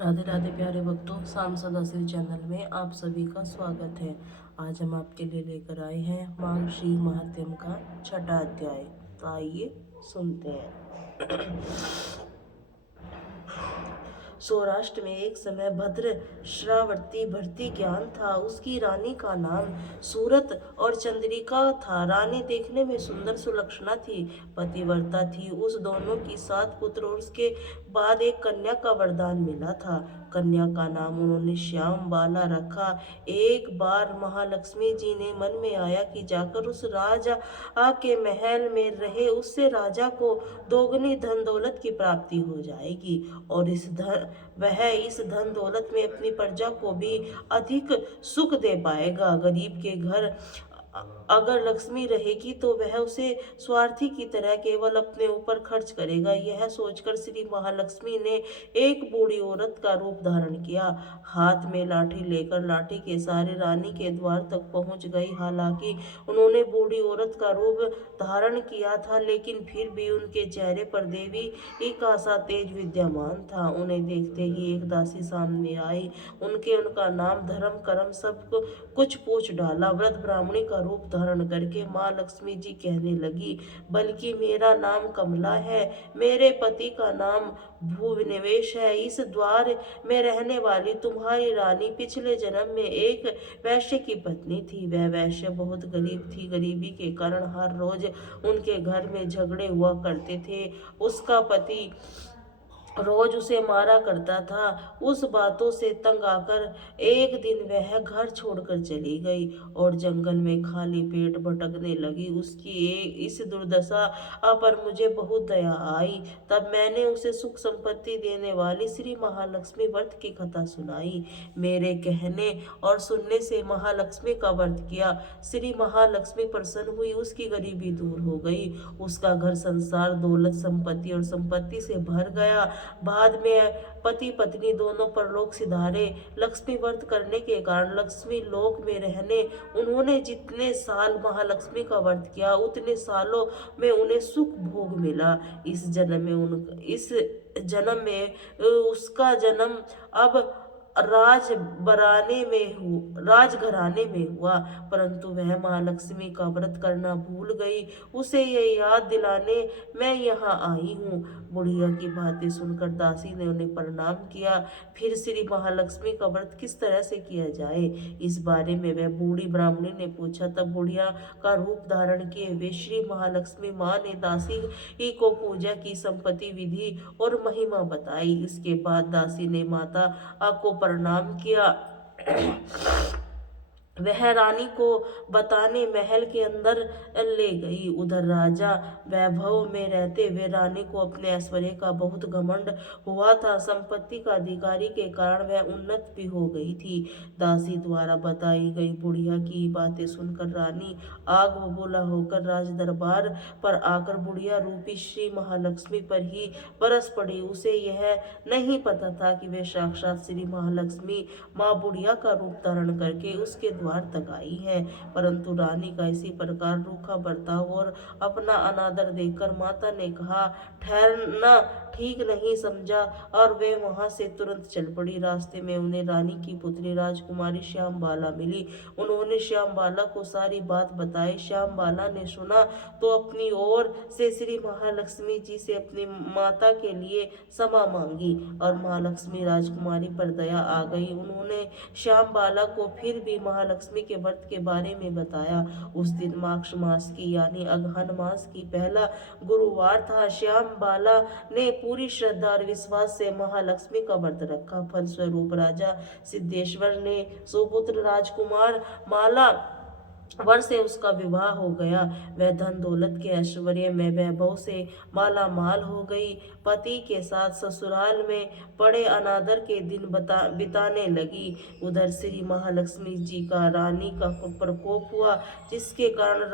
राधे राधे प्यारे भक्तों, सांसद असली चैनल में आप सभी का स्वागत है। आज हम आपके लिए लेकर आए हैं मार्गशीर महात्म्य का छठा अध्याय। तो आइए सुनते हैं। सौराष्ट्र में एक समय भद्र श्रावती भर्ती ज्ञान था। उसकी रानी का नाम सूरत और चंद्रिका था। रानी देखने में सुंदर सुलक्षणा थी, पतिव्रता थी। उस दोनों की 7 पुत्र और उसके बाद एक कन्या का वरदान मिला था। कन्या का नाम उन्होंने श्याम बाला रखा। एक बार महालक्ष्मी जी ने मन में आया कि जाकर उस राजा के महल में रहे, उससे राजा को दोगुनी धन दौलत की प्राप्ति हो जाएगी और वह इस धन दौलत में अपनी प्रजा को भी अधिक सुख दे पाएगा। गरीब के घर अगर लक्ष्मी रहेगी तो वह उसे स्वार्थी की तरह केवल अपने ऊपर खर्च करेगा। यह सोचकर श्री महालक्ष्मी ने एक बूढ़ी औरत का रूप धारण किया। हाथ में लाठी लेकर लाठी के सहारे रानी के द्वार तक पहुंच गई। हालांकि उन्होंने बूढ़ी औरत का रूप धारण किया था, लेकिन फिर भी उनके चेहरे पर देवी का सा तेज विद्यमान था। उन्हें देखते ही एक दासी सामने आई। उनका नाम धर्म कर्म सब कुछ पूछ डाला। वृद्ध ब्राह्मणी का रूप धारण करके माँ लक्ष्मी जी कहने लगी, बल्कि मेरा नाम कमला है, मेरे पति का नाम भूनिवेश है। इस द्वार में रहने वाली तुम्हारी रानी पिछले जन्म में एक वैश्य की पत्नी थी। वह वैश्य बहुत गरीब थी। गरीबी के कारण हर रोज उनके घर में झगड़े हुआ करते थे। उसका पति रोज उसे मारा करता था। उस बातों से तंग आकर एक दिन वह घर छोड़कर चली गई और जंगल में खाली पेट भटकने लगी। उसकी इस दुर्दशा पर मुझे बहुत दया आई। तब मैंने उसे सुख संपत्ति देने वाली श्री महालक्ष्मी व्रत की कथा सुनाई। मेरे कहने और सुनने से महालक्ष्मी का व्रत किया। श्री महालक्ष्मी प्रसन्न हुई, उसकी गरीबी दूर हो गई। उसका घर संसार दौलत संपत्ति और संपत्ति से भर गया। बाद में पति पत्नी दोनों परलोक सिधारे। लक्ष्मी व्रत करने के कारण लक्ष्मी लोक में रहने उन्होंने जितने साल महालक्ष्मी का व्रत किया, उतने सालों में उन्हें सुख भोग मिला। इस जन्म में उसका जन्म अब राजघराने में हुआ, परंतु वह महालक्ष्मी का व्रत करना भूल गई। उसे ये याद दिलाने मैं यहाँ आई हूँ। बुढ़िया की बातें सुनकर दासी ने उन्हें प्रणाम किया। फिर श्री महालक्ष्मी का व्रत किस तरह से किया जाए, इस बारे में वह बूढ़ी ब्राह्मणी ने पूछा। तब बुढ़िया का रूप धारण किए वे श्री महालक्ष्मी माँ ने दासी को पूजा की संपत्ति विधि और महिमा बताई। इसके बाद दासी ने माता को प्रणाम किया। वह रानी को बताने महल के अंदर ले गई। उधर राजा वैभव में रहते हुए रानी को अपने ऐश्वर्य का बहुत घमंड हुआ था। संपत्ति का अधिकारी के कारण वह उन्नत भी हो गई थी। दासी द्वारा बताई गई बुढ़िया की बातें सुनकर रानी आग बबूला होकर राज दरबार पर आकर बुढ़िया रूपी श्री महालक्ष्मी पर ही बरस पड़ी। उसे यह नहीं पता था कि वे साक्षात श्री महालक्ष्मी माँ बुढ़िया का रूप धारण करके उसके द्वार तक आई है। परंतु रानी का इसी प्रकार रूखा बर्ताव और अपना अनादर देखकर माता ने कहा, ठहरना ठीक नहीं समझा, और वे वहां से तुरंत चल पड़ी। रास्ते में उन्हें रानी की पुत्री राजकुमारी श्याम बाला मिली। उन्होंने श्याम बाला को सारी बात बताई। श्याम बाला ने सुना तो अपनी ओर से श्री महालक्ष्मी जी से अपनी माता के लिए क्षमा मांगी और महालक्ष्मी राजकुमारी पर दया आ गई। उन्होंने श्याम बाला को फिर भी महालक्ष्मी के व्रत के बारे में बताया। उस दिन माघ मास की यानी अगहन मास की पहला गुरुवार था। श्याम बाला ने पूरी श्रद्धा और विश्वास से महालक्ष्मी का व्रत रखा। फलस्वरूप राजा सिद्धेश्वर ने सुपुत्र राजकुमार माला वर से उसका विवाह हो गया। वह धन दौलत के ऐश्वर्य में वैभव से माला माल हो गई। पति के साथ ससुराल में बड़े अनादर के दिन बिताने लगी। उधर श्री महालक्ष्मी जी का रानी का प्रकोप हुआ, जिसके कारण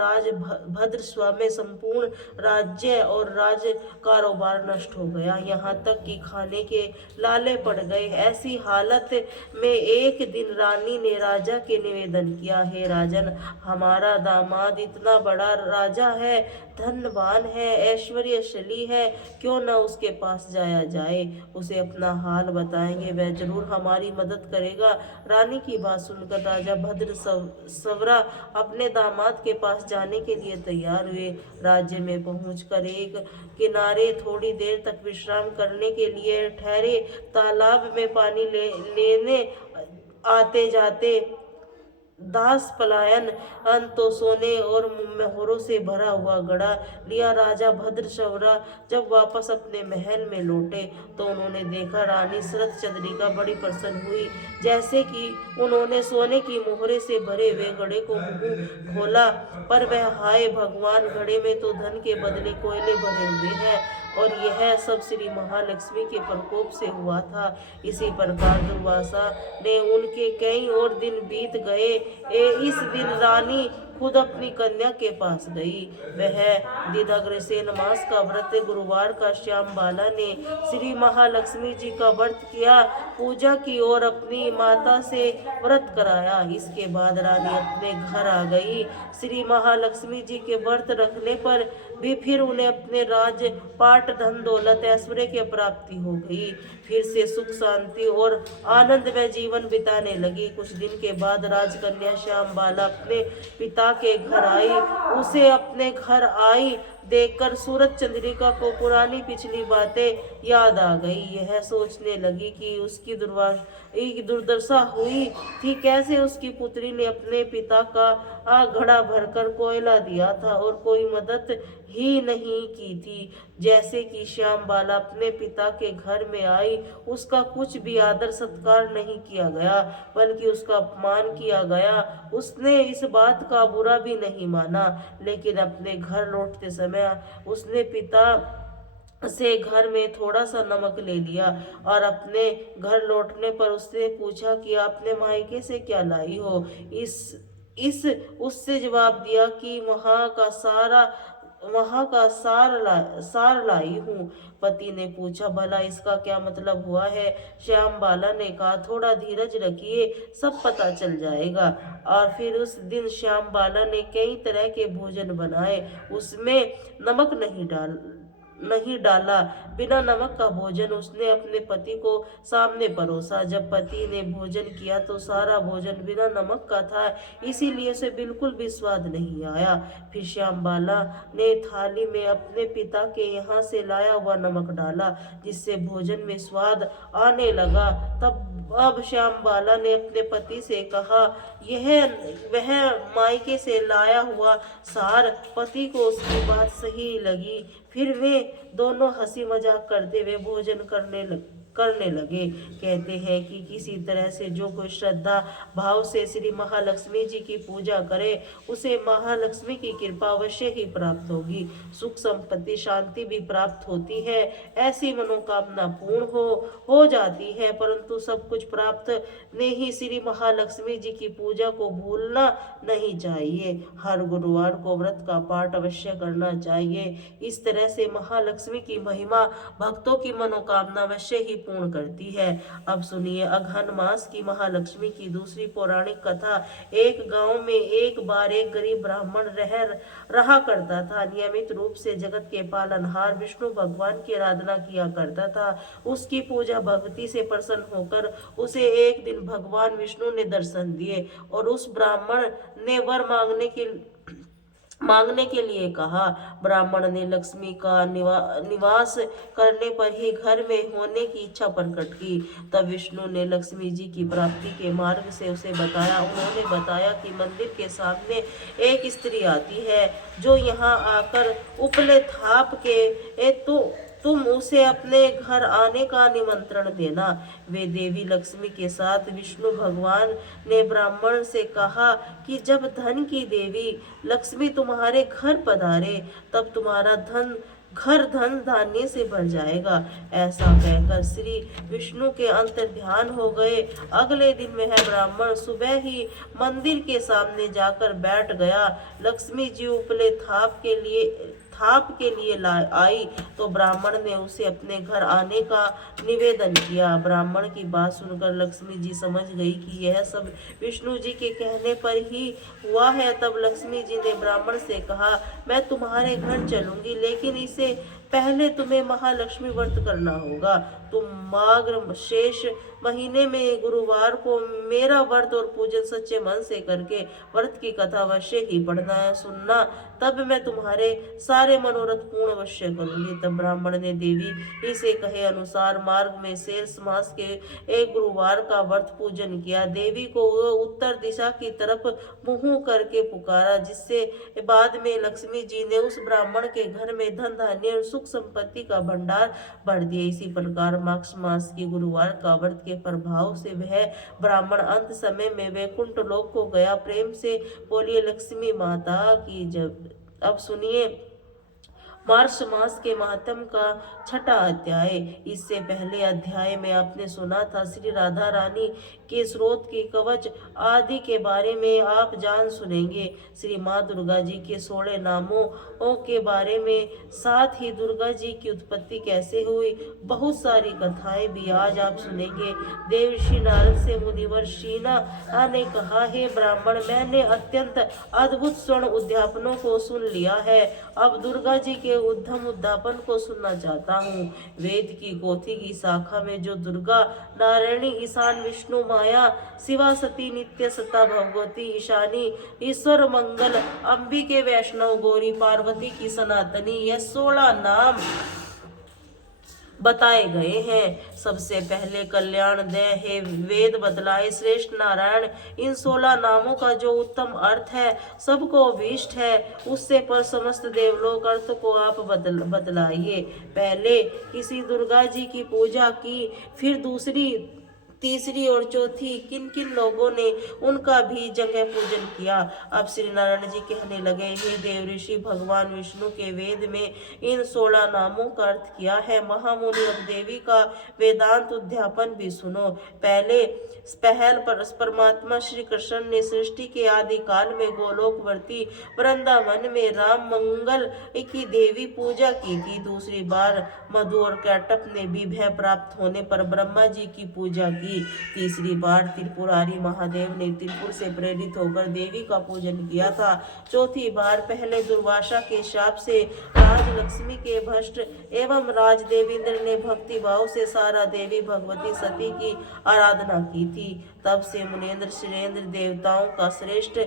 भद्रस्वा में संपूर्ण राज्य और राज कारोबार नष्ट हो गया। यहाँ तक कि खाने के लाले पड़ गए। ऐसी हालत में एक दिन रानी ने राजा के निवेदन किया, हे राजन, हमारा दामाद इतना बड़ा राजा है, धनवान है, ऐश्वर्यशाली है, क्यों न उसके पास जाया जाए, उसे अपना हाल बताएंगे, वह जरूर हमारी मदद करेगा। रानी की बात सुनकर राजा भद्र सवरा अपने दामाद के पास जाने के लिए तैयार हुए। राज्य में पहुंचकर एक किनारे थोड़ी देर तक विश्राम करने के लिए ठहरे। तालाब में पानी लेने आते जाते दास पलायन तो सोने और मोहरों से भरा हुआ घड़ा लिया। राजा भद्र सवरा जब वापस अपने महल में लौटे तो उन्होंने देखा रानी शरत चंद्रिका बड़ी प्रसन्न हुई। जैसे कि उन्होंने सोने की मोहरे से भरे हुए घड़े को मुंह खोला, पर वह हाय भगवान, घड़े में तो धन के बदले कोयले भरे हुए हैं, और यह सब श्री महालक्ष्मी के प्रकोप से हुआ था। इसी प्रकार दुर्वासा ने उनके कई और दिन बीत गए। इस दिन रानी खुद अपनी कन्या के पास गई। वह दिन अग्रसेन मास का व्रत गुरुवार का श्याम बाला ने श्री महालक्ष्मी जी का व्रत किया, पूजा की और अपनी माता से व्रत कराया। इसके बाद रानी अपने घर आ गई। श्री महालक्ष्मी जी के व्रत रखने पर भी फिर उन्हें अपने राज पाट धन दौलत ऐश्वर्य की प्राप्ति हो गई। फिर से सुख शांति और आनंद में जीवन बिताने लगी। कुछ दिन के बाद राजकन्या श्याम बाला अपने पिता के घर आई। उसे अपने घर आई देखकर सूरज चंद्रिका को पुरानी पिछली बातें याद आ गई। यह सोचने लगी कि उसकी दुर्दशा हुई थी, कैसे उसकी पुत्री ने अपने पिता का घड़ा भरकर कोयला दिया था और कोई मदद ही नहीं की थी। जैसे कि श्याम बाला अपने पिता के घर में आई, उसका कुछ भी आदर सत्कार नहीं किया गया, बल्कि उसका अपमान किया गया। उसने इस बात का बुरा भी नहीं माना, लेकिन अपने घर लौटते समय उसने पिता से घर में थोड़ा सा नमक ले लिया और अपने घर लौटने पर उससे पूछा कि आपने मायके से क्या लाई हो। इस उससे जवाब दिया कि वहाँ का सार लाई हूँ। पति ने पूछा, भला इसका क्या मतलब हुआ है? श्याम बाला ने कहा, थोड़ा धीरज रखिए, सब पता चल जाएगा। और फिर उस दिन श्याम बाला ने कई तरह के भोजन बनाए, उसमें नमक नहीं डाला। बिना नमक का भोजन उसने अपने पति को सामने परोसा। जब पति ने भोजन किया तो सारा भोजन बिना नमक का था, इसीलिए उसे बिल्कुल भी स्वाद नहीं आया। फिर श्याम बाला ने थाली में अपने पिता के यहाँ से लाया हुआ नमक डाला, जिससे भोजन में स्वाद आने लगा। अब श्याम बाला ने अपने पति से कहा, वह मायके से लाया हुआ सार। पति को उसकी बात सही लगी। फिर वे दोनों हंसी मजाक करते हुए भोजन करने लगे। कहते हैं कि किसी तरह से जो कोई श्रद्धा भाव से श्री महालक्ष्मी जी की पूजा करे, उसे महालक्ष्मी की कृपा अवश्य ही प्राप्त होगी। सुख संपत्ति शांति भी प्राप्त होती है, ऐसी मनोकामना पूर्ण हो जाती है। परंतु सब कुछ प्राप्त ने ही श्री महालक्ष्मी जी की पूजा को भूलना नहीं चाहिए। हर गुरुवार को व्रत का पाठ अवश्य करना चाहिए। इस तरह से महालक्ष्मी की महिमा भक्तों की मनोकामना अवश्य ही पूर्ण करती है। अब सुनिए अगहन मास की महालक्ष्मी की दूसरी पौराणिक कथा। एक गांव में एक बार एक गरीब ब्राह्मण रहा करता था। नियमित रूप से जगत के पालनहार विष्णु भगवान की आराधना किया करता था। उसकी पूजा भक्ति से प्रसन्न होकर उसे एक दिन भगवान विष्णु ने दर्शन दिए और उस ब्राह्मण ने वर मांगने के लिए कहा। ब्राह्मण ने लक्ष्मी का निवास करने पर ही घर में होने की इच्छा प्रकट की। तब विष्णु ने लक्ष्मी जी की प्राप्ति के मार्ग से उसे बताया। उन्होंने बताया कि मंदिर के सामने एक स्त्री आती है, जो यहाँ आकर उपले थाप के तुम उसे अपने घर आने का निमंत्रण देना। वे देवी लक्ष्मी के साथ विष्णु भगवान ने ब्राह्मण से कहा कि जब धन की देवी लक्ष्मी तुम्हारे घर पधारे, तब तुम्हारा धन धान्य से भर जाएगा। ऐसा कहकर श्री विष्णु के अंतर्ध्यान हो गए। अगले दिन वह ब्राह्मण सुबह ही मंदिर के सामने जाकर बैठ गया। लक्ष्मी जी उपले थाप के लिए आई तो ब्राह्मण ने उसे अपने घर आने का निवेदन किया। ब्राह्मण की बात सुनकर लक्ष्मी जी समझ गई कि यह सब विष्णु जी के कहने पर ही हुआ है। तब लक्ष्मी जी ने ब्राह्मण से कहा, मैं तुम्हारे घर चलूंगी, लेकिन इसे पहले तुम्हें महालक्ष्मी व्रत करना होगा। तुम माघ शेष महीने में गुरुवार को मेरा व्रत और पूजन सच्चे मन से करके व्रत की कथा अवश्य ही पढ़ना सुनना, तब मैं तुम्हारे सारे मनोरथ पूर्ण अवश्य करूंगी। तब ब्राह्मण ने देवी से कहे अनुसार मार्ग में शेष मास के एक गुरुवार का व्रत पूजन किया। देवी को उत्तर दिशा की तरफ मुंह करके पुकारा, जिससे बाद में लक्ष्मी जी ने उस ब्राह्मण के घर में धन धान्य और सुख संपत्ति का भंडार भर दिया। इसी प्रकार माघ मास की गुरुवार का व्रत के प्रभाव से वह ब्राह्मण अंत समय में वैकुंठ लोक को गया। प्रेम से बोलिए लक्ष्मी माता की जब। अब सुनिए मार्च मास के महात्म का छठा अध्याय। इससे पहले अध्याय में आपने सुना था श्री राधा रानी के स्रोत के कवच आदि के बारे में आप जान सुनेंगे। श्री माँ दुर्गा जी के 16 नामों के बारे में, साथ ही दुर्गा जी की उत्पत्ति कैसे हुई, बहुत सारी कथाएं भी आज आप सुनेंगे। देवर्षि नारद से मुनिवर शीना ने कहा, हे ब्राह्मण, मैंने अत्यंत अद्भुत स्वर्ण उद्यापनों को सुन लिया है। अब दुर्गा जी के उद्धम उद्यापन को सुनना चाहता हूँ। वेद की पोथी की शाखा में जो दुर्गा, नारायणी, ईशान, विष्णु, माया, शिवा, सती, नित्य सत्ता, भगवती, ईशानी, ईश्वर, मंगल, अंबिके, वैष्णव, गौरी, पार्वती की सनातनी, यह 16 नाम बताए गए हैं। सबसे पहले कल्याण दे हे वेद बतलाए श्रेष्ठ नारायण। इन 16 नामों का जो उत्तम अर्थ है, सबको अभीष्ट है, उससे पर समस्त देवलोक अर्थ को आप बतलाइए। पहले किसी दुर्गा जी की पूजा की, फिर दूसरी, तीसरी और चौथी किन किन लोगों ने उनका भी जगह पूजन किया। अब श्री नारायण जी कहने लगे, हे देव ऋषि, भगवान विष्णु के वेद में इन 16 नामों का अर्थ किया है। महामुनि, अब देवी का वेदांत उद्यापन भी सुनो। पहल परमात्मा श्री कृष्ण ने सृष्टि के आदि काल में गोलोकवर्ती वृंदावन में राम मंगल की देवी पूजा की थी। दूसरी बार मधु और कैटप ने भी भय प्राप्त होने पर ब्रह्मा जी की पूजा की। तीसरी बार त्रिपुरारी महादेव ने त्रिपुर से प्रेरित होकर देवी का पूजन किया था। चौथी बार पहले दुर्वासा के शाप से राजलक्ष्मी के भ्रष्ट एवं राज देवेंद्र ने भक्ति भाव से सारा देवी भगवती सती की आराधना की थी। तब से मुनेन्द्र श्रेष्ठ देवताओं का श्रेष्ठ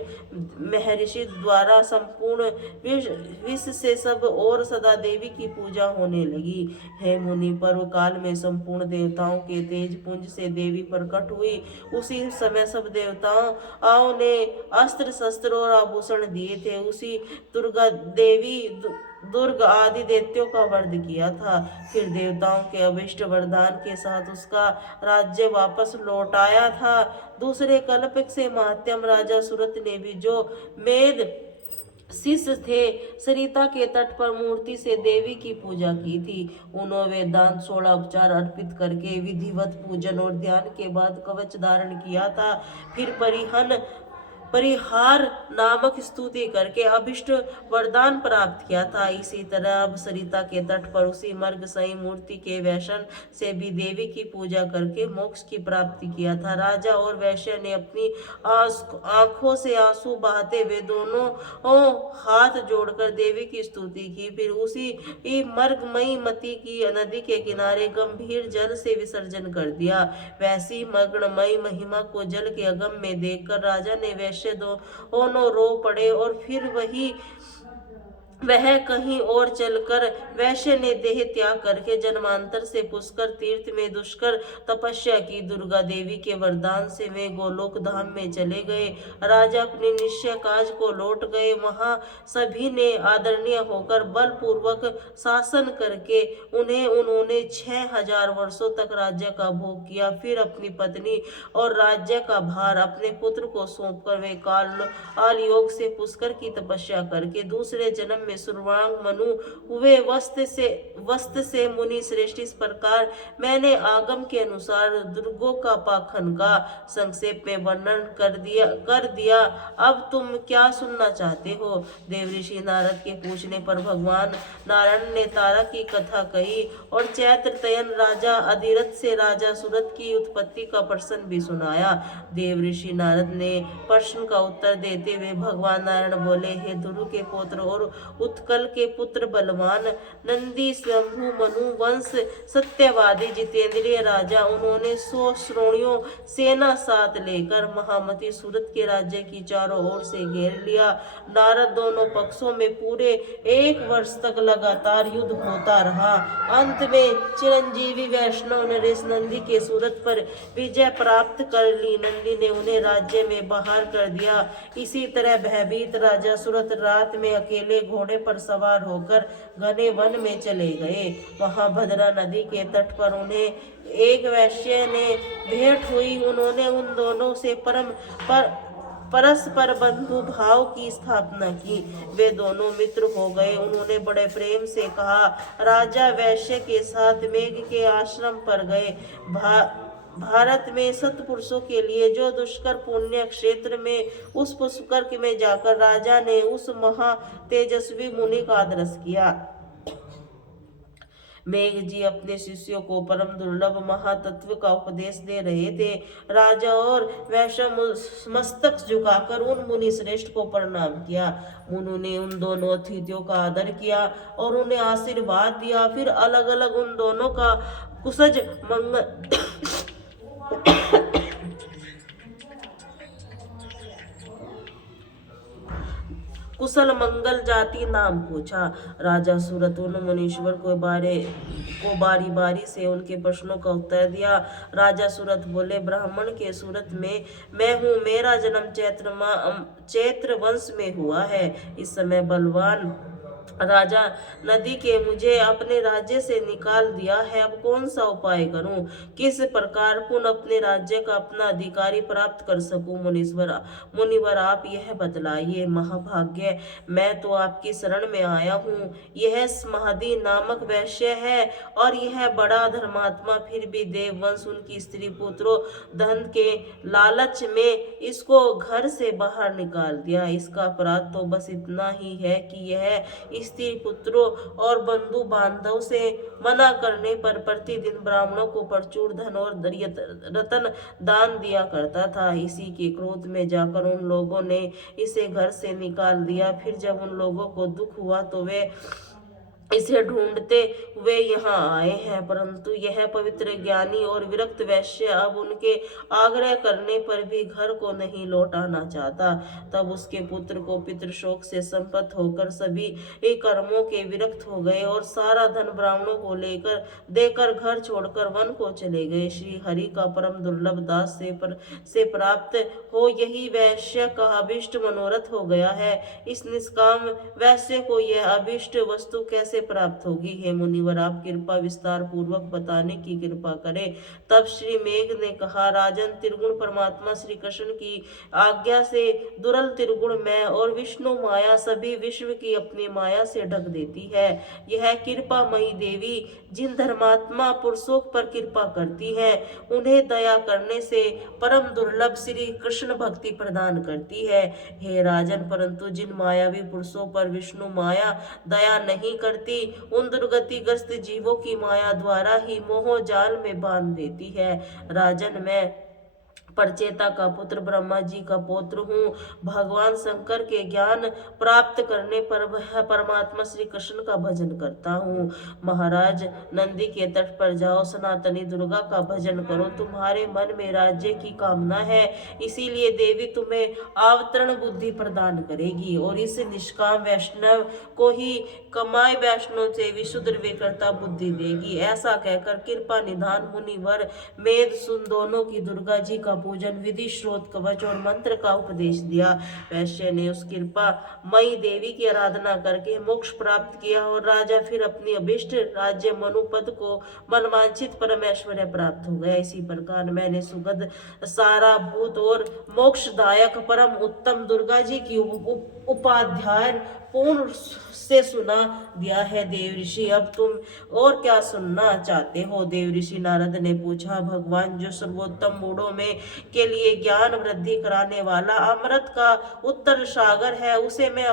महर्षि द्वारा संपूर्ण विश्व से सब और सदा देवी की पूजा होने लगी। हे मुनि, पर्व काल में संपूर्ण देवताओं के तेज पुंज से देवी प्रकट हुई। उसी समय सब देवताओं ने अस्त्र शस्त्र और आभूषण दिए थे। उसी दुर्गा देवी दुर्ग आदि दैत्यों का वध किया था। फिर देवताओं के अभिष्ट वरदान के साथ उसका राज्य वापस लौटाया था। दूसरे कल्प से महात्म राजा सूरत ने भी जो मेद शिष्य थे, सरिता के तट पर मूर्ति से देवी की पूजा की थी। उन्होंने वेदांत 16 उपचार अर्पित करके विधिवत पूजन और ध्यान के बाद कवच धारण किया था। फिर परिहार नामक स्तुति करके अभिष्ट वरदान प्राप्त किया था। इसी तरह अब सरिता के तट पर उसी मर्ग सही मूर्ति के वैष्णव से भी देवी की पूजा करके मोक्ष की प्राप्ति किया था। राजा और वैश्य ने अपनी आंखों से आंसू बहाते हुए दोनों हाथ जोड़कर देवी की स्तुति की। फिर उसी मर्गमयी मती की नदी के किनारे गंभीर जल से विसर्जन कर दिया। वैसी मग्नमयी महिमा को जल के अगम में देखकर राजा ने वैश्य दोनों रो पड़े और फिर वह कहीं और चलकर वैश्य ने देह त्याग करके जन्मांतर से पुष्कर तीर्थ में दुष्कर तपस्या की। दुर्गा देवी के वरदान से वे गोलोक धाम में चले गए। राजा अपने निश्चय काज को लौट गए। वहां सभी ने आदरणीय होकर बलपूर्वक शासन करके उन्होंने 6000 वर्षों तक राज्य का भोग किया। फिर अपनी पत्नी और राज्य का भार अपने पुत्र को सौंपकर वे काल योग से पुष्कर की तपस्या करके दूसरे जन्म में सर्वांग मनु हुए वस्त से मुनि श्रेष्ठ। इस प्रकार मैंने आगम के अनुसार दुर्गों का पाखंड का संक्षेप में वर्णन कर दिया। अब तुम क्या सुनना चाहते हो? देवऋषि नारद के पूछने पर भगवान नारायण ने तारा की कथा कही और चैत्र तयन राजा अधिरथ से राजा सूरत की उत्पत्ति का प्रश्न भी सुनाया। देवऋषि नारद ने प्रश्न का उत्तर देते हुए भगवान नारायण बोले, हे ध्रुव के पुत्र और उत्कल के पुत्र बलवान नंदी शंभु मनु वंश सत्यवादी जितेंद्रिय राजा, उन्होंने 100 श्रोणियों सेना साथ लेकर महामती सूरत के राज्य की चारों ओर से घेर लिया। नारद दोनों पक्षों में पूरे 1 वर्ष तक लगातार युद्ध होता रहा। अंत में चिरंजीवी वैष्णव नरेश नंदी के सूरत पर विजय प्राप्त कर ली। नंदी ने उन्हें राज्य में बाहर कर दिया। इसी तरह भयभीत राजा सूरत रात में अकेले घोड़े पर सवार होकर घने वन में चले गए। वहां भद्रा नदी के तट पर उन्हें एक वैश्य ने भेंट हुई। उन्होंने उन दोनों से परस्पर बंधु भाव की स्थापना की। वे दोनों मित्र हो गए। उन्होंने बड़े प्रेम से कहा, राजा वैश्य के साथ मेघ के आश्रम पर गए। भारत में सत्पुरुषों के लिए जो दुष्कर पुण्य क्षेत्र में उस पुष्कर में जाकर राजा ने उस महा तेजस्वी मुनि का आदर्श किया। मेघ जी अपने शिष्यों को परम दुर्लभ महातत्व का उपदेश दे रहे थे। राजा और वैश्य मस्तक झुकाकर उन मुनि श्रेष्ठ को प्रणाम किया। मुनु ने उन दोनों अतिथियों का आदर किया और उन्हें आशीर्वाद दिया। फिर अलग अलग उन दोनों का कुशल मंगल जाति नाम पूछा। राजा सूरत उन मुनीश्वर को बारी बारी से उनके प्रश्नों का उत्तर दिया। राजा सूरत बोले, ब्राह्मण के सूरत में मैं हूँ। मेरा जन्म चैत्र वंश में हुआ है। इस समय बलवान राजा नदी के मुझे अपने राज्य से निकाल दिया है। अब कौन सा उपाय करूं? किस प्रकार पुनः अपने राज्य का अपना अधिकारी प्राप्त कर सकूं? मुनिवर आप यह बतलाइए। महाभाग्य, मैं तो आपकी शरण में आया हूँ। यह महदी नामक वैश्य है और यह बड़ा धर्मात्मा, फिर भी देववंश उनकी स्त्री पुत्रों धन के लालच में इसको घर से बाहर निकाल दिया। इसका अपराध तो बस इतना ही है कि यह स्त्री पुत्रों और बंधु बांधव से मना करने पर प्रतिदिन ब्राह्मणों को प्रचुर धन और रतन दान दिया करता था। इसी के क्रोध में जाकर उन लोगों ने इसे घर से निकाल दिया। फिर जब उन लोगों को दुख हुआ तो वे इसे ढूंढते हुए यहाँ आए हैं, परंतु यह पवित्र ज्ञानी और विरक्त वैश्य अब उनके आग्रह करने पर भी घर को नहीं लौटाना चाहता। तब उसके पुत्र को पितृशोक से संपत्त होकर सभी कर्मों के विरक्त हो गए और सारा धन ब्राह्मणों को देकर घर छोड़कर वन को चले गए। श्री हरि का परम दुर्लभ दास से प्राप्त हो यही वैश्य का अभिष्ट मनोरथ हो गया है। इस निष्काम वैश्य को यह अभिष्ट वस्तु कैसे प्राप्त होगी? हे मुनिवर, आप कृपा विस्तार पूर्वक बताने की कृपा करें। तब श्री मेघ ने कहा, राजन, त्रिगुण परमात्मा श्री कृष्ण की आज्ञा से दुर्ल त्रिगुण मैं और विष्णु माया सभी विश्व की अपनी माया से ढक देती है। यह कृपामयी देवी जिन धर्मात्मा पुरुषों पर कृपा करती है उन्हें दया करने से परम दुर्लभ श्री कृष्ण भक्ति प्रदान करती है। हे राजन, परंतु जिन मायावी पुरुषों पर विष्णु माया दया नहीं करती उन दुर्गतिग्रस्त जीवों की माया द्वारा ही मोह जाल में बांध देती है। राजन, मैं परचेता का पुत्र ब्रह्मा जी का पौत्र हूँ। भगवान शंकर के ज्ञान प्राप्त करने पर वह परमात्मा श्री कृष्ण का भजन करता हूँ। महाराज, नंदी के तट पर जाओ, सनातनी दुर्गा का भजन करो। तुम्हारे मन में राज्य की कामना है, इसीलिए देवी तुम्हें अवतरण बुद्धि प्रदान करेगी और इस निष्काम वैष्णव को ही कमाई वैष्णव से विशुद्ध विकृता बुद्धि देगी। ऐसा कहकर कृपा निधान मुनिवर मेद सुन दोनों की दुर्गा जी का पूजन विधि श्रोत कवच और मंत्र का उपदेश दिया। वैश्य ने उस कृपा मई देवी की आराधना करके मोक्ष प्राप्त किया और राजा फिर अपनी अभिष्ट राज्य मनुपद को मनवांछित परम ऐश्वर्य प्राप्त हो गया। इसी प्रकार मैंने सुगध सारा भूत और मोक्षदायक परम उत्तम दुर्गा जी की उपाध्याय पूर्ण से सुना दिया है देव ऋषि। अब तुम और क्या सुनना चाहते हो? देव ऋषि नारद ने पूछा। भगवान जो सर्वोत्तम मूढ़ों में के लिए ज्ञान वृद्धि कराने वाला अमृत का उत्तर सागर है, उसे मैं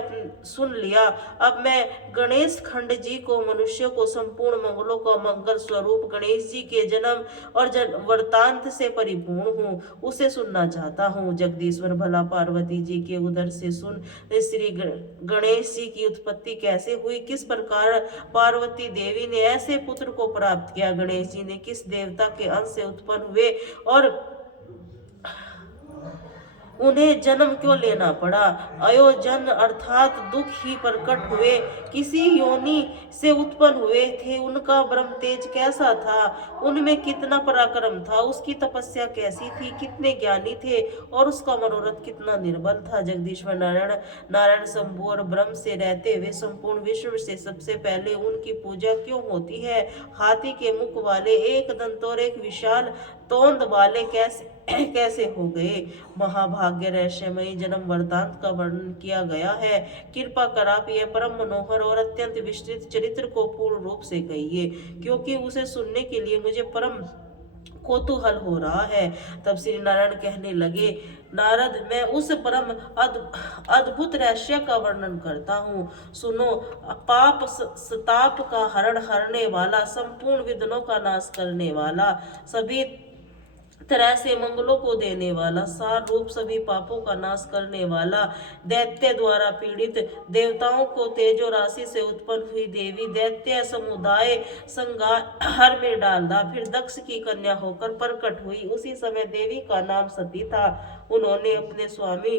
सुन लिया। अब मैं गणेश खंड जी को, मनुष्य को संपूर्ण मंगलों का मंगल स्वरूप गणेश जी के जन्म और वृतांत से परिपूर्ण हूँ, उसे सुनना चाहता हूँ। जगदीश्वर भला पार्वती जी के उदर से सुन, श्री गणेश जी की उत्पत्ति कैसे हुई, किस प्रकार पार्वती देवी ने ऐसे पुत्र को प्राप्त किया, गणेश जी ने किस देवता के अंश से उत्पन्न हुए और उन्हें जन्म क्यों लेना पड़ा, अयोजन अर्थात दुख ही प्रकट हुए, किसी योनि से उत्पन्न हुए थे, उनका ब्रह्म तेज कैसा था, उनमें कितना पराक्रम था, उसकी तपस्या कैसी थी, कितने ज्ञानी थे और उसका मनोरथ कितना निर्बल था। जगदीश्वर नारायण नारायण शंभु और ब्रह्म से रहते हुए संपूर्ण विश्व से सबसे पहले उनकी पूजा क्यों होती है? हाथी के मुख वाले, एक दंत और एक विशाल तोंद वाले कैसे हो गए? महाभाग्य रहस्यमयी जन्म वृतांत का वर्णन किया गया है। कृपा कर आप यह परम मनोहर और अत्यंत विस्तृत चरित्र को पूर्ण रूप से कहिए, क्योंकि उसे सुनने के लिए मुझे परम कौतूहल हो रहा है। तब श्री नारायण कहने लगे, नारद, मैं उस परम अद्भुत रहस्य का वर्णन करता हूँ, सुनो। पाप सताप का हरण हरने वाला, संपूर्ण विघ्नों का नाश करने वाला, सभी तरह से मंगलों को देने वाला, सार रूप सभी पापों का नाश करने वाला, दैत्य द्वारा पीड़ित देवताओं को तेजो राशि से उत्पन्न हुई देवी दैत्य समुदाय संहार में डाला, फिर दक्ष की कन्या होकर प्रकट हुई। उसी समय देवी का नाम सती था। उन्होंने अपने स्वामी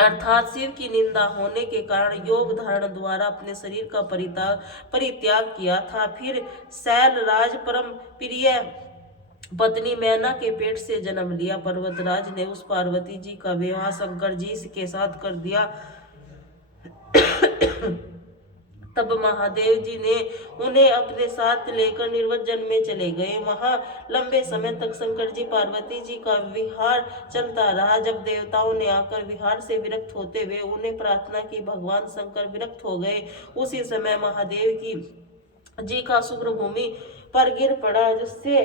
अर्थात शिव की निंदा होने के कारण योग धारण द्वारा अपने शरीर का परित्याग किया था। फिर शैलराज परम प्रिय पत्नी मैना के पेट से जन्म लिया। पर्वतराज ने उस पार्वती जी का विवाह शंकर जी के साथ कर दिया। तब महादेव जी ने उन्हें अपने साथ लेकर निर्वजन में चले गए। वहां लंबे समय तक शंकर जी पार्वती जी का विहार चलता रहा। जब देवताओं ने आकर विहार से विरक्त होते हुए उन्हें प्रार्थना की, भगवान शंकर विरक्त हो गए। उसी समय महादेव की जी का शुक्र भूमि पर गिर पड़ा, जिससे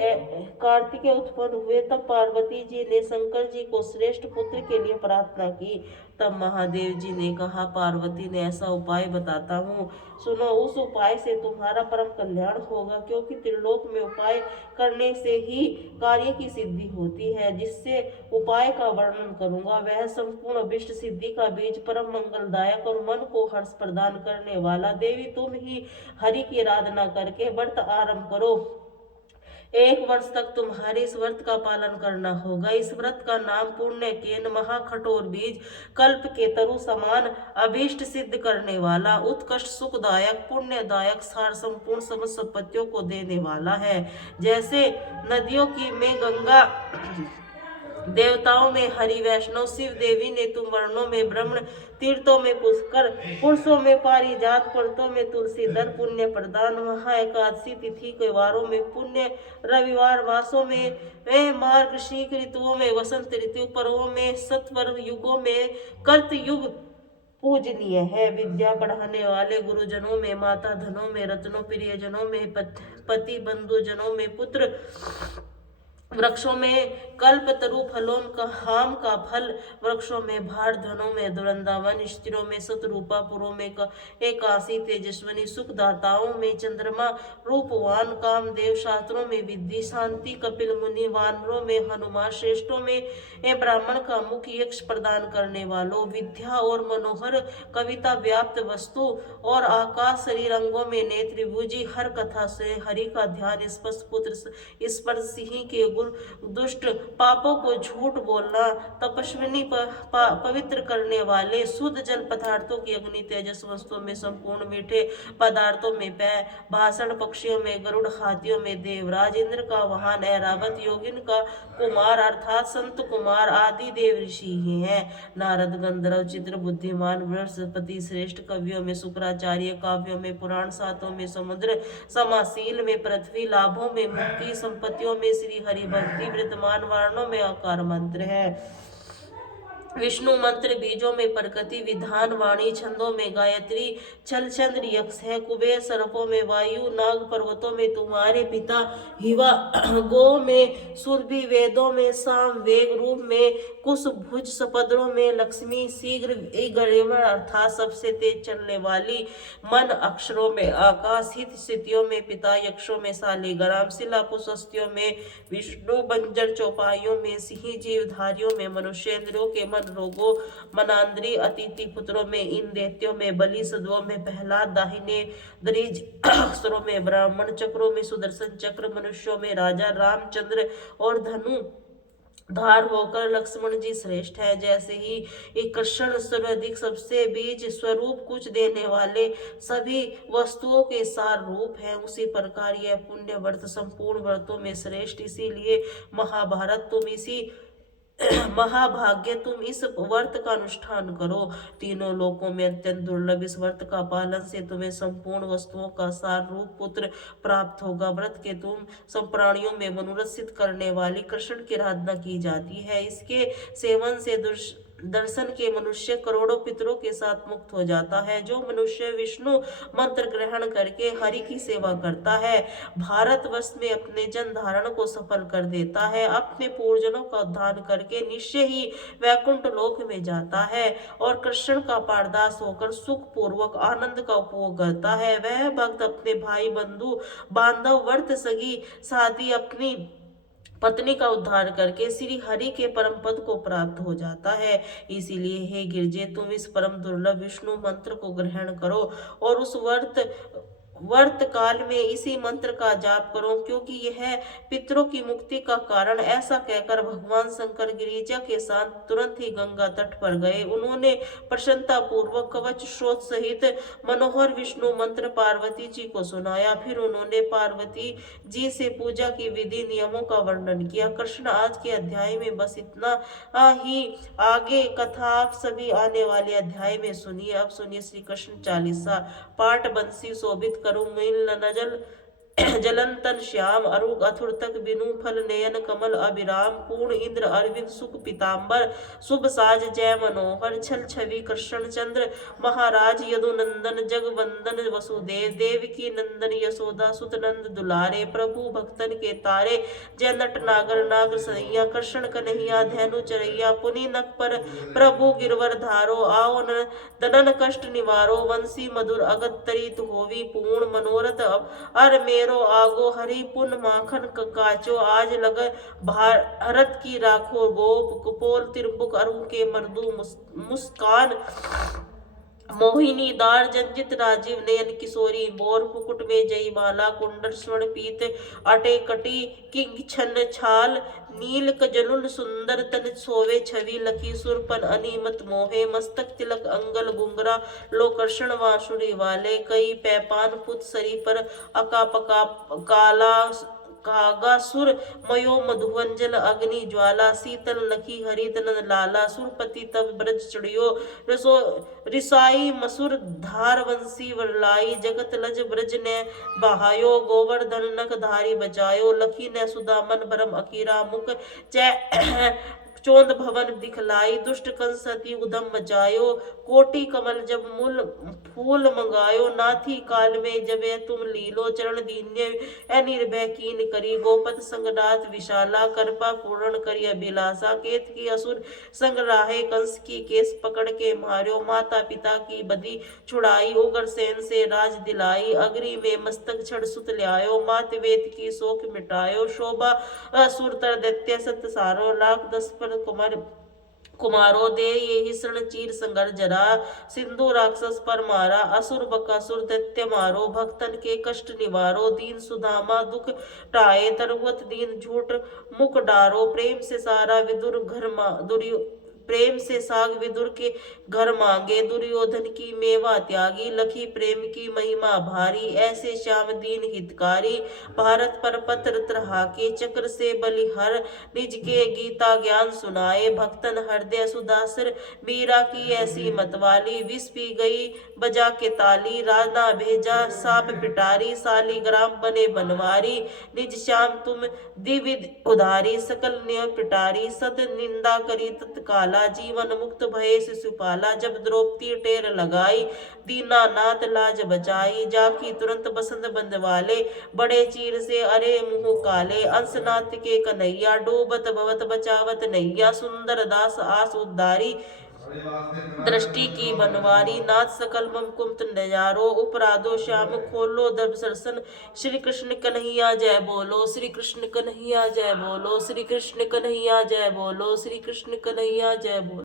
कार्तिकेय उत्पन्न हुए। तब पार्वती जी ने शंकर जी को श्रेष्ठ पुत्र के लिए प्रार्थना की। तब महादेव जी ने कहा, पार्वती ने ऐसा उपाय बताता हूँ, सुनो। उस उपाय से तुम्हारा परम कल्याण होगा, क्योंकि त्रिलोक में उपाय करने से ही कार्य की सिद्धि होती है। जिससे उपाय का वर्णन करूंगा वह संपूर्ण अभिष्ट सिद्धि का बीज, परम मंगलदायक और मन को हर्ष प्रदान करने वाला। देवी, तुम ही हरि की आराधना करके व्रत आरंभ करो। 1 वर्ष तक तुम्हारे इस व्रत का पालन करना होगा। इस व्रत का नाम पुण्य केन, महाकठोर बीज, कल्प के तरु समान, अभीष्ट सिद्ध करने वाला, उत्कृष्ट सुखदायक, पुण्यदायक, सार संपूर्ण समस्त संपत्तियों को देने वाला है। जैसे नदियों की में गंगा, देवताओं में हरि, वैष्णव शिव देवी ने तुम वर्णों में ब्रह्म, तीर्थों में पुष्कर, पुरुषों में पारिजात, पर्वतों में तुलसीदल, पुण्य प्रदान, महा एकादशी तिथि के वारों में पुण्य, रविवार वासों में मार्गशीर्ष, ऋतुओं में वसंत ऋतु, पर्वों में सत्वर, युगों में कर्त युग पूजनीय है। विद्या पढ़ाने वाले गुरुजनों में माता, धनों में रत्नों, प्रियजनों में पति, बंधुजनों में पुत्र, वृक्षों में कल्प तरु, फलों का हाम का फल, वृक्षों में भार, धनों में दुरंदावन, स्त्रियों में सतरूपा, पुरों में एकासी, तेजस्वनी, सुखदाताओं में चंद्रमा रूपवान, कामदेव, शास्त्रों में विद्धि, शांति, कपिल मुनि, वानरों में हनुमान, श्रेष्ठों में ब्राह्मण का मुख, यक्ष प्रदान करने वालों, विद्या और मनोहर कविता व्याप्त वस्तु और आकाश, शरीर अंगों में नेत्र, विभुजी, हर कथा से हरि का ध्यान, स्पष्ट पुत्र, स्पर्श, सिंह के गुण, दुष्ट पापों को झूठ बोलना, तपस्विनी पवित्र करने वाले, शुद्ध जल पदार्थों की अग्नि, तेजस वस्तुओं में संपूर्ण, मीठे पदार्थों में पै, भाषण, पक्षियों में गरुड़, हाथियों में देवराज, इंद्र का वाहन, ऐरावत, योगिन का कुमार अर्थात संत कुमार आदि देव ऋषि ही हैं। नारद, गंधर्व, चित्र, बुद्धिमान, बृहस्पति, श्रेष्ठ कवियों में शुक्राचार्य, काव्यों में पुराण, सातों में समुद्र, समाशील में पृथ्वी, लाभों में मुक्ति, संपत्तियों में श्री हरि भक्ति, विद्यमान वर्णों में आकार मंत्र है। विष्णु मंत्र बीजों में प्रकृति, विधान वाणी छंदों में गायत्री, छल चंद्र यक्ष है, कुबेर सर्पों में वायु, नाग पर्वतों में तुम्हारे पिता हिवा, गो में सुरभि, वेदों में साम, वेग रूप में कुश, भुज सपदरों में लक्ष्मी, शीघ्र गणेवर अर्थात सबसे तेज चलने वाली, मन अक्षरों में आकाश, हित स्थितियों में पिता, यक्षों में शालिग्राम, शिला पुष्टियों में विष्णु, बंजर चौपाइयों में सिंह, जीवधारियों में मनुष्य, इंद्रियों के मन रोगों मनांद्री, अतिथि पुत्रों में इन दैत्यों में बलि, सदवों में प्रहलाद, दाहिने दरीज अक्षरों में ब्राह्मण, चक्रों में सुदर्शन चक्र, मनुष्यों में राजा रामचंद्र और धनु धार होकर लक्ष्मण जी श्रेष्ठ है। जैसे ही एक कृष्ण सर्वाधिक सबसे बीज स्वरूप कुछ देने वाले सभी वस्तुओं के सार रूप है, उसी प्रकार यह पुण्य व्रत संपूर्ण व्रतों में श्रेष्ठ, इसीलिए महाभारत तुम इसी महाभाग्य तुम इस व्रत का अनुष्ठान करो। तीनों लोकों में अत्यंत दुर्लभ इस व्रत का पालन से तुम्हें संपूर्ण वस्तुओं का सार रूप पुत्र प्राप्त होगा। व्रत के तुम सब प्राणियों में मनोरथ सिद्ध करने वाली कृष्ण की आराधना की जाती है। इसके सेवन से दर्शन के मनुष्य करोड़ों पितरों के साथ मुक्त हो जाता है। जो मनुष्य विष्णु मंत्र ग्रहण करके हरि की सेवा करता है, भारतवर्ष में अपने जन धारण को सफल कर देता है, अपने पूर्वजों का उद्धार करके निश्चय ही वैकुंठ लोक में जाता है और कृष्ण का पारदास होकर सुख पूर्वक आनंद का उपभोग करता है। वह भक्त अपने भाई बंधु बांधव व्रत सगी साथी अपनी पत्नी का उद्धार करके श्री हरि के परम पद को प्राप्त हो जाता है। इसीलिए हे गिरजे तुम इस परम दुर्लभ विष्णु मंत्र को ग्रहण करो और उस वर्त काल में इसी मंत्र का जाप करो, क्योंकि यह पितरों की मुक्ति का कारण। ऐसा कहकर भगवान शंकर गिरिजा के साथ तुरंत ही गंगा तट पर गए। उन्होंने प्रसन्नता पूर्वक कवच स्रोत सहित मनोहर विष्णु मंत्र पार्वती जी को सुनाया। फिर उन्होंने पार्वती जी से पूजा की विधि नियमों का वर्णन किया। कृष्ण आज के अध्याय में बस इतना ही, आगे कथा आप सभी आने वाले अध्याय में सुनिए। अब सुनिए श्री कृष्ण चालीसा पाठ। बंसी शोभित करूं मिल नजल जलंतन श्याम अरुग अथुर तक बिनु फल नयन कमल अभिराम पूर्ण इंद्र अरविंद सुख पीताम्बर शुभ साज जय मनोहर छल छवि कृष्ण चंद्र महाराज यदुनंदन जगवंदन वसुदेव देव की नंदन यशोदा सुत नंद दुलारे प्रभु भक्तन के तारे जय नट नागर नाग सैया कृष्ण कन्हैया धैनु चरैया पुनि नक पर प्रभु गिरवर धारो आओ दनन कष्ट निवारो वंशी मधुर अगत तरित होवी पूर्ण मनोरथ अर मेरो आगो हरि पुन माखन काचो आज लग भारत की राखो गोप कुपोल तिरपुक अरु के मर्दू मुस्कान मोहिनी दार जंजित राजीव नयन किशोरी मोर मुकुट में जय माला कुंडल स्वर्ण पीत अटे कटी किंग छन छाल नील कजनुल सुंदर तन सोवे छवि लखी सुरपन अनिमत मोहे मस्तक तिलक अंगल गुंगरा लोकर्षण वासुरी वाले कई पैपान पुत सरी पर अका पका काला कागासुर मयो मधुवंजल अग्नि ज्वाला शीतल नखी हरितन लाला सुरपति तब ब्रज चढ़ियो रिसाई मसुर धार वंशी वरलाई जगत लज ब्रज ने बहायो गोवर्धन नख धारी बचायो लखी ने सुदामन भरम अकीरा मुख जय चोंद भवन दिखलाई दुष्ट कंस सती उदम मचायो कोटि कमल जब मूल फूल मंगायो नाथी काल में जब तुम लीलो चरण दीन्य निर्भय कीन करी गोपत संगनाथ विशाला कृपा पूर्ण करी अभिलाषा केत की असुर संग राहे कंस की केस पकड़ के मार्यो माता पिता की बदी छुड़ाई उग्रसेन से राज दिलाई अग्नि में मस्तक छड़ सुत ल्यायो मात वेद की शोक मिटायो शोभा असुर तर दैत्य सत सारो लाख 10 पर कुमारो दे ये ही शरण चीर संगर जरा सिंधु राक्षस पर मारा असुर बकासुर दैत्य मारो भक्तन के कष्ट निवारो दीन सुदामा दुख टाए तरवत दीन झूठ मुख डारो प्रेम से सारा विदुर घर प्रेम से साग विदुर के घर मांगे दुर्योधन की मेवा त्यागी लखी प्रेम की महिमा भारी ऐसे श्याम दीन हितकारी भारत पर पत्र त्रहा के चक्र से बलिहर निज के गीता ज्ञान सुनाए भक्तन हृदय सुदासर मीरा की ऐसी मतवाली विष पी गई बजा के ताली राजा भेजा साप पिटारी सालीग्राम बने बनवारी निज श्याम तुम दिव्य उधारी सकल निय पिटारी सद निंदा करी तत्काला पाला, जीवन मुक्त भये शिशुपाला। जब द्रौपदी टेर लगाई, दीनानाथ लाज बचाई, जाकी तुरंत बसंत बंधवाले, बड़े चीर से अरे मुँह काले। अंशनाथ के कन्हैया, डूबत भवत बचावत नैया, सुंदर दास आस उद्धारी, दृष्टि की बनवारी। नाथ सकल कुमत नजारो, उपराधो श्याम खोलो दर्शन। श्री कृष्ण कन्हैया जय बोलो, श्री कृष्ण कन्हैया जय बोलो, श्री कृष्ण कन्हैया जय बोलो, श्री कृष्ण कन्हैया जय बोलो।